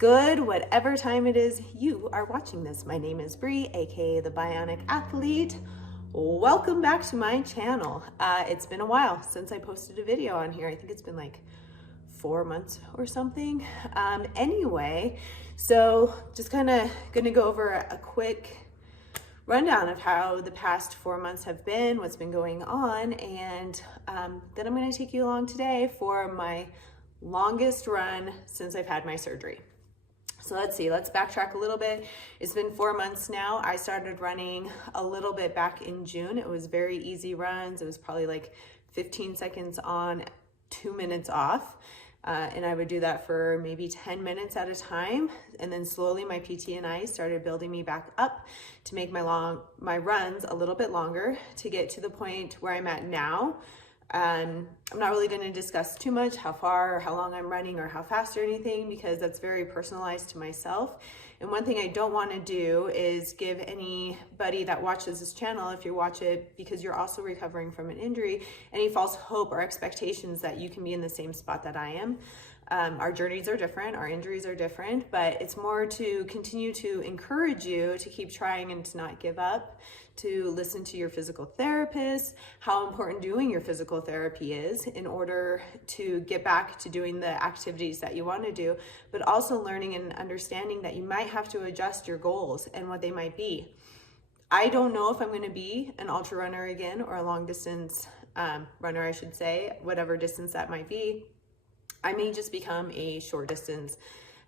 Good, whatever time it is you are watching this. My name is Bree, aka the Bionic Athlete. Welcome back to my channel. It's been a while since I posted a video on here. I think it's been like 4 months or something. Anyway, so just kind of gonna go over a quick rundown of how the past 4 months have been, what's been going on, and then I'm gonna take you along today for my longest run since I've had my surgery. So let's backtrack a little bit. It's been 4 months now. I started running a little bit back in June. It was very easy runs. It was probably like 15 seconds on, 2 minutes off. And I would do that for maybe 10 minutes at a time. And then slowly my PT and I started building me back up to make my runs a little bit longer to get to the point where I'm at now. I'm not really going to discuss too much how far or how long I'm running or how fast or anything, because that's very personalized to myself. And one thing I don't want to do is give anybody that watches this channel, if you watch it because you're also recovering from an injury, any false hope or expectations that you can be in the same spot that I am. Our journeys are different, our injuries are different, but it's more to continue to encourage you to keep trying and to not give up, to listen to your physical therapist, how important doing your physical therapy is in order to get back to doing the activities that you want to do, but also learning and understanding that you might have to adjust your goals and what they might be. I don't know if I'm going to be an ultra runner again, or a long distance runner, I should say, whatever distance that might be. I may just become a short distance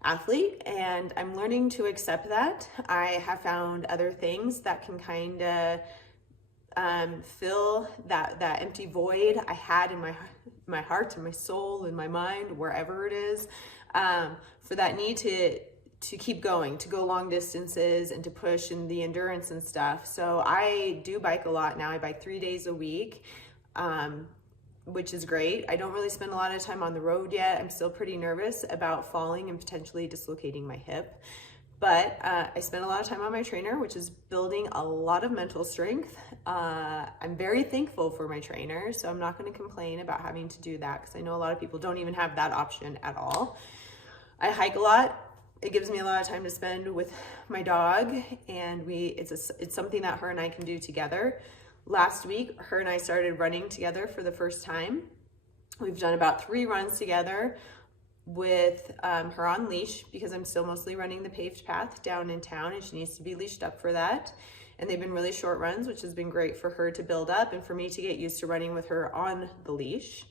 athlete, and I'm learning to accept that. I have found other things that can kind of fill that empty void I had in my heart and my soul and my mind, wherever it is, for that need to keep going, to go long distances and to push in the endurance and stuff. So I do bike a lot now. I bike 3 days a week. Which is great. I don't really spend a lot of time on the road yet. I'm still pretty nervous about falling and potentially dislocating my hip. But I spend a lot of time on my trainer, which is building a lot of mental strength. I'm very thankful for my trainer, so I'm not going to complain about having to do that, because I know a lot of people don't even have that option at all. I hike a lot. It gives me a lot of time to spend with my dog, and it's something that her and I can do together. Last week, her and I started running together for the first time. We've done about 3 runs together with her on leash, because I'm still mostly running the paved path down in town and she needs to be leashed up for that. And they've been really short runs, which has been great for her to build up and for me to get used to running with her on the leash.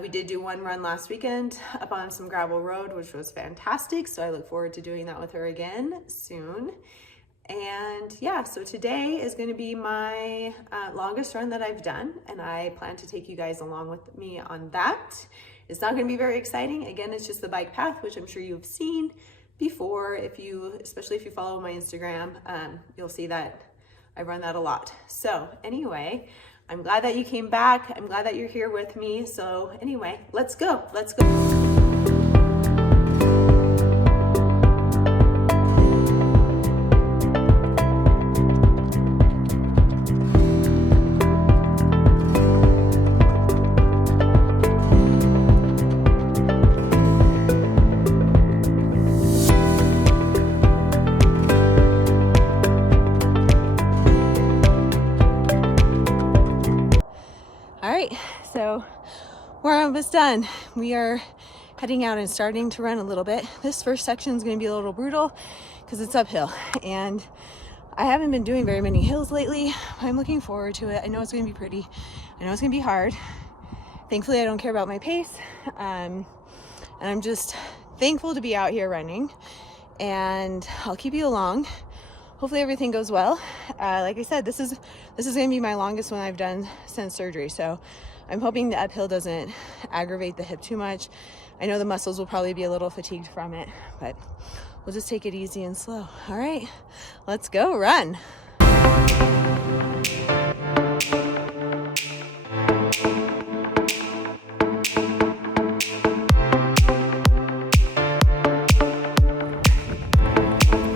We did do 1 run last weekend up on some gravel road, which was fantastic. So I look forward to doing that with her again soon. And yeah, so today is going to be my longest run that I've done, and I plan to take you guys along with me on that. It's not going to be very exciting. Again, it's just the bike path, which I'm sure you've seen before. Especially if you follow my Instagram, you'll see that I run that a lot. So anyway, I'm glad that you came back. I'm glad that you're here with me. So anyway, let's go. So we're almost done. We are heading out and starting to run a little bit. This first section is going to be a little brutal because it's uphill, and I haven't been doing very many hills lately. I'm looking forward to it. I know it's going to be pretty. I know it's going to be hard. Thankfully, I don't care about my pace. And I'm just thankful to be out here running, and I'll keep you along. Hopefully everything goes well. Like I said, this is going to be my longest one I've done since surgery. So I'm hoping the uphill doesn't aggravate the hip too much. I know the muscles will probably be a little fatigued from it, but we'll just take it easy and slow. All right, let's go run.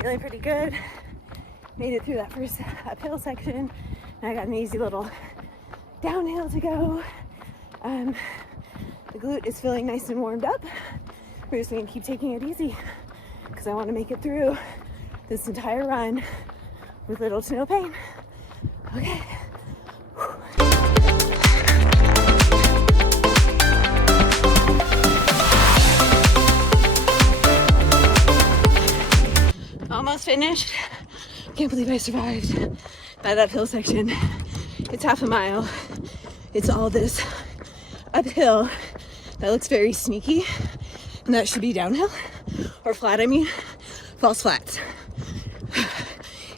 Feeling pretty good. Made it through that first uphill section. And I got an easy little downhill to go. The glute is feeling nice and warmed up. We're just gonna keep taking it easy. because I want to make it through this entire run with little to no pain. Okay. Almost finished. Can't believe I survived that uphill section. It's half a mile. It's all this uphill that looks very sneaky, and that should be downhill or flat. I mean, false flats.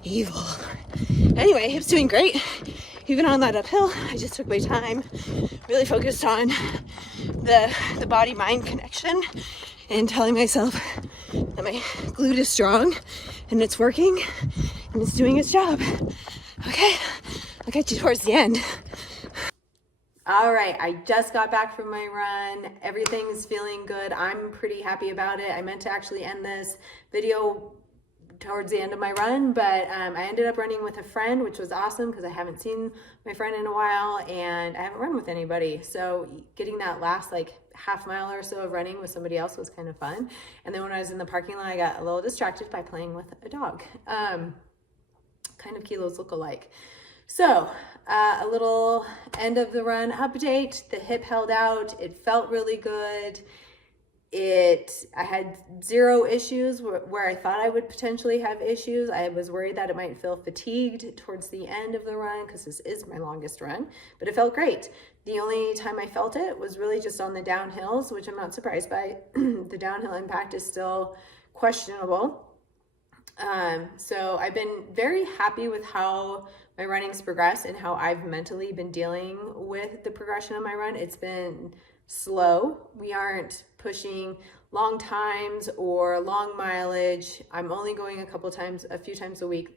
Evil. Anyway, hips doing great. Even on that uphill, I just took my time, really focused on the body-mind connection and telling myself that my glute is strong and it's working and it's doing its job. Okay, I'll get you towards the end. All right, I just got back from my run. Everything's feeling good. I'm pretty happy about it. I meant to actually end this video towards the end of my run, but I ended up running with a friend, which was awesome because I haven't seen my friend in a while and I haven't run with anybody. So getting that last like half mile or so of running with somebody else was kind of fun. And then when I was in the parking lot, I got a little distracted by playing with a dog. Kind of Kilo's look-alike. So a little end of the run update. The hip held out. It felt really good. I had zero issues where I thought I would potentially have issues. I was worried that it might feel fatigued towards the end of the run because this is my longest run, but it felt great. The only time I felt it was really just on the downhills, which I'm not surprised by. The downhill impact is still questionable. So I've been very happy with how my running's progressed and how I've mentally been dealing with the progression of my run. It's been slow. We aren't pushing long times or long mileage. I'm only going a few times a week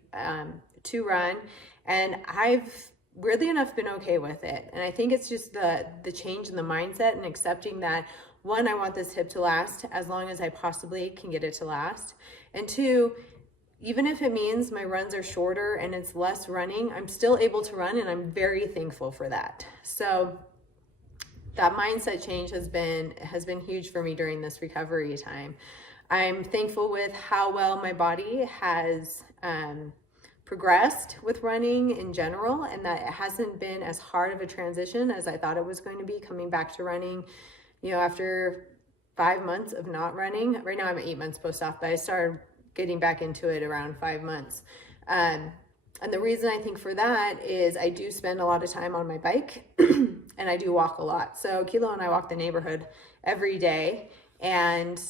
to run, and I've weirdly enough been okay with it. And I think it's just the change in the mindset and accepting that, one, I want this hip to last as long as I possibly can get it to last, and two, even if it means my runs are shorter and it's less running, I'm still able to run, and I'm very thankful for that. So that mindset change has been huge for me during this recovery time. I'm thankful with how well my body has progressed with running in general, and that it hasn't been as hard of a transition as I thought it was going to be coming back to running, after 5 months of not running. Right now I'm at 8 months post-op, but I started getting back into it around 5 months. And the reason I think for that is I do spend a lot of time on my bike and I do walk a lot. So Kilo and I walk the neighborhood every day, and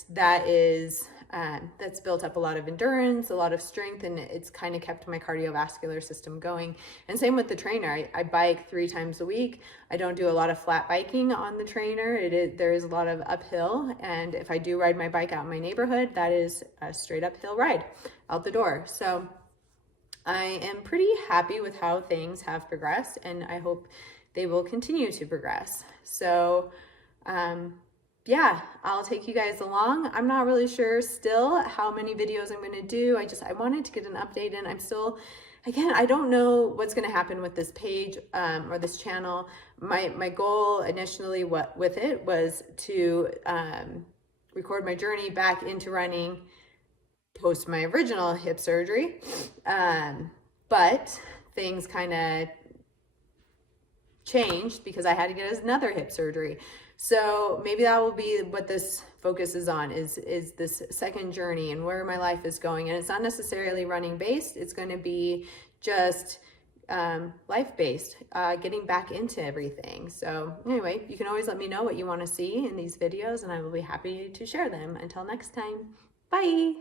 that's built up a lot of endurance, a lot of strength, and it's kind of kept my cardiovascular system going. And same with the trainer. I bike 3 times a week. I don't do a lot of flat biking on the trainer. There is a lot of uphill, and if I do ride my bike out in my neighborhood, that is a straight uphill ride out the door. So I am pretty happy with how things have progressed, and I hope they will continue to progress. So yeah, I'll take you guys along. I'm not really sure still how many videos I'm going to do. I wanted to get an update, and I'm still, again, I don't know what's going to happen with this page or this channel. My goal initially with it was to record my journey back into running post my original hip surgery, but things kind of changed because I had to get another hip surgery. So maybe that will be what this focus is on, is this second journey and where my life is going. And it's not necessarily running based. It's going to be just life based, getting back into everything. So anyway, you can always let me know what you want to see in these videos, and I will be happy to share them. Until next time, bye.